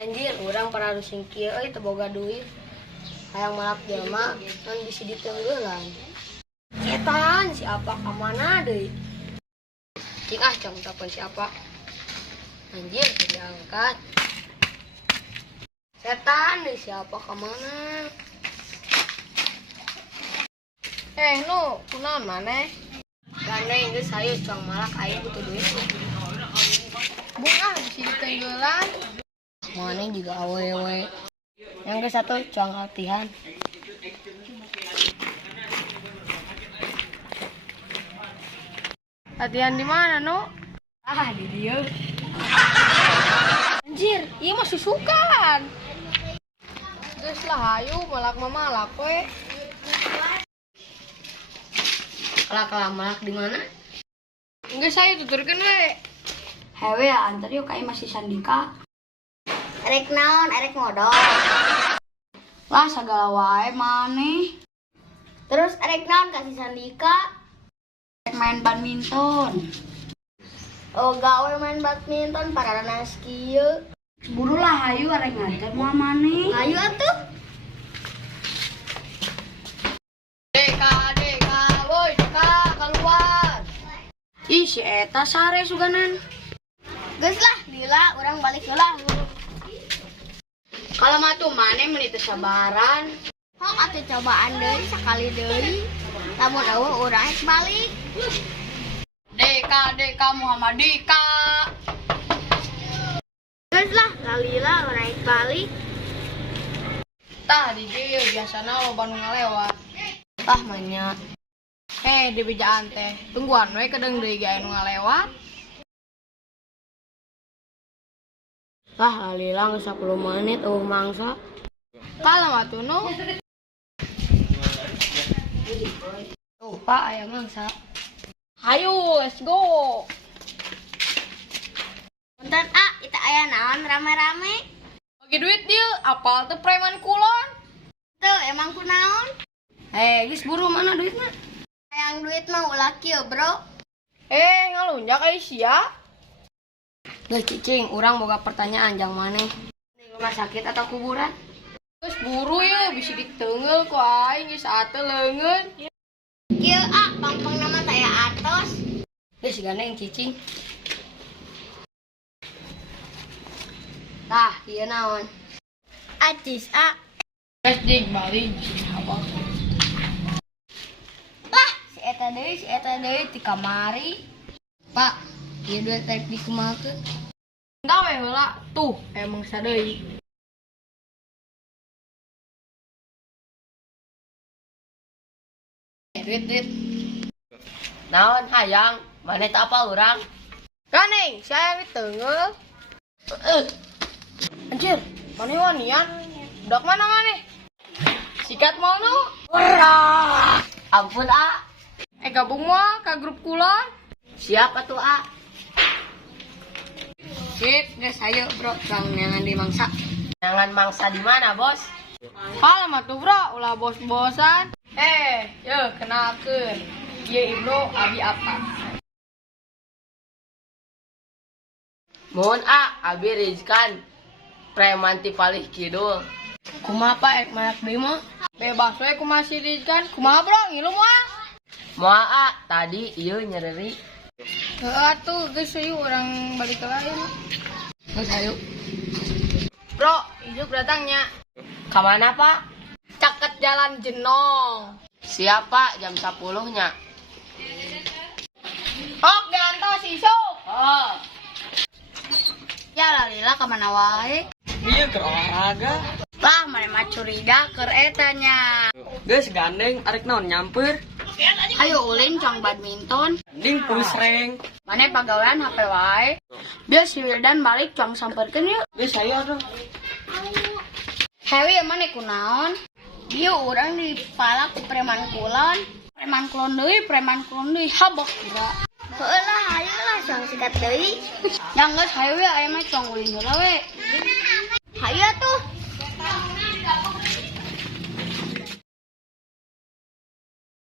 Anjir, orang para rusing kieu euy teu boga duit. Hayang malak jelema kan bisi ditenggelan. Cetan siapa ka mana deui? Cing cang telepon siapa? Anjir, diangkat. Setan deui siapa ka mana? Nu, kunaon maneh? Gandeng geus hayu cang malak aing butuh duit. Bunga bisi ditenggelan. Maneh juga awewe. Yang ke satu cang latihan. Latihan di mana, Nu? Di dieu. Anjir, ieu mah susukan. Geus lah hayu malak mah malak we. Kelak malak di mana? Geus hayu tuturkeun we. Hewe ya antar yuk kayak masih Sandika. Erek naon, erek modal. Lah segala wae maneh. Terus erek naon kasih Sandika? Erek main badminton. Oh gawe main badminton para nanas kieu. Buru lah hayu erek nganter moal maneh. Hayu atuh. Deka, woi Deka, keluar. Ih si eta sare suganan. Geus lah, lila urang balik heula. Kalau mah tuh maneh meuli teu sabaran. Hok atuh cobaan deui sakali deui. Lamun eueuh urang rek balik. Deka Muhammadika. Geus lah, lalila urang rek balik. Tah di dieu biasana loba nu ngalewat. Tah manya. Di bejaan teh, tungguan we kedeung deui ge anu ngalewat. Lah lalila geus 10 menit mangsa. Kalem atuh Nu. Tuh Pak aya mangsa. Hayu, let's go. Punten kita aya naon rame-rame? Bagi duit dieu, apal teu preman kulon. Tuh emang kunaon? Geus buru mana duitna? Hayang duit mah ulah kieu, Bro. Ngalunjak ai sia. Geus cicing, urang boga pertanyaan jang maneh. Di rumah sakit atau kuburan? Geus buru ye, bisi diteungeul ku aing geus ateu leungeun. Kieu pangpang nama taya atos. Geus gandeng cicing. Tah, ieu naon? Acis Geus dig balik bisi hafal. Lah, si eta deui ti kamari. Pak, ieu duit rek dikumakeun. Entah we heula, tuh emang sadeui. Duit. Naon hayang, maneh teu apal urang? Ganeng, saya diteungeul. Anjir, maneh wanian. Budak mana maneh? Sikat mau Nu? Ampun Gabung moal ka grup kulon. Siap atuh Sip, geus hayu Bro, bang neangan di mangsa. Jangan mangsa di mana, Bos? Kalem atuh Bro, ulah bos-bosan. Yeuh kenalkeun. Ieu Ibnu Abi apa? Mohon Abi Rizkan. Preman ti Palih Kidul. Kumaha Pak ek mayak deui mah? Bebas we kumaha si Rizkan. Kumaha Bro, ngilu moal? Moal tadi ieu nyereri. Heuh atuh geus hayu urang balik ke lain. Geus hayu. Bro, hidup datangnya. Ka mana, Pak? Caket jalan Jenong. Siapa jam 10-nya? Hok diantos isu. Ya lalila ka mana wae? Ieu keur olahraga. Lah maneh mah curiga keur etanya. Geus gandeng arek naon nyamper. Hayu ulin cang badminton. Mending pulus reng. Maneh pagawean HP wae. Biar si Wildan balik cang samperkeun yuk. Geus hayu atuh. Hewi maneh kunaon? Dieu urang dipalak ku preman kulon. Preman kulon deui habok kira. Heueuh lah hayu lah cang sikat deui. Yang geus hayu we aya mah cang ulin heula we. Hayu atuh.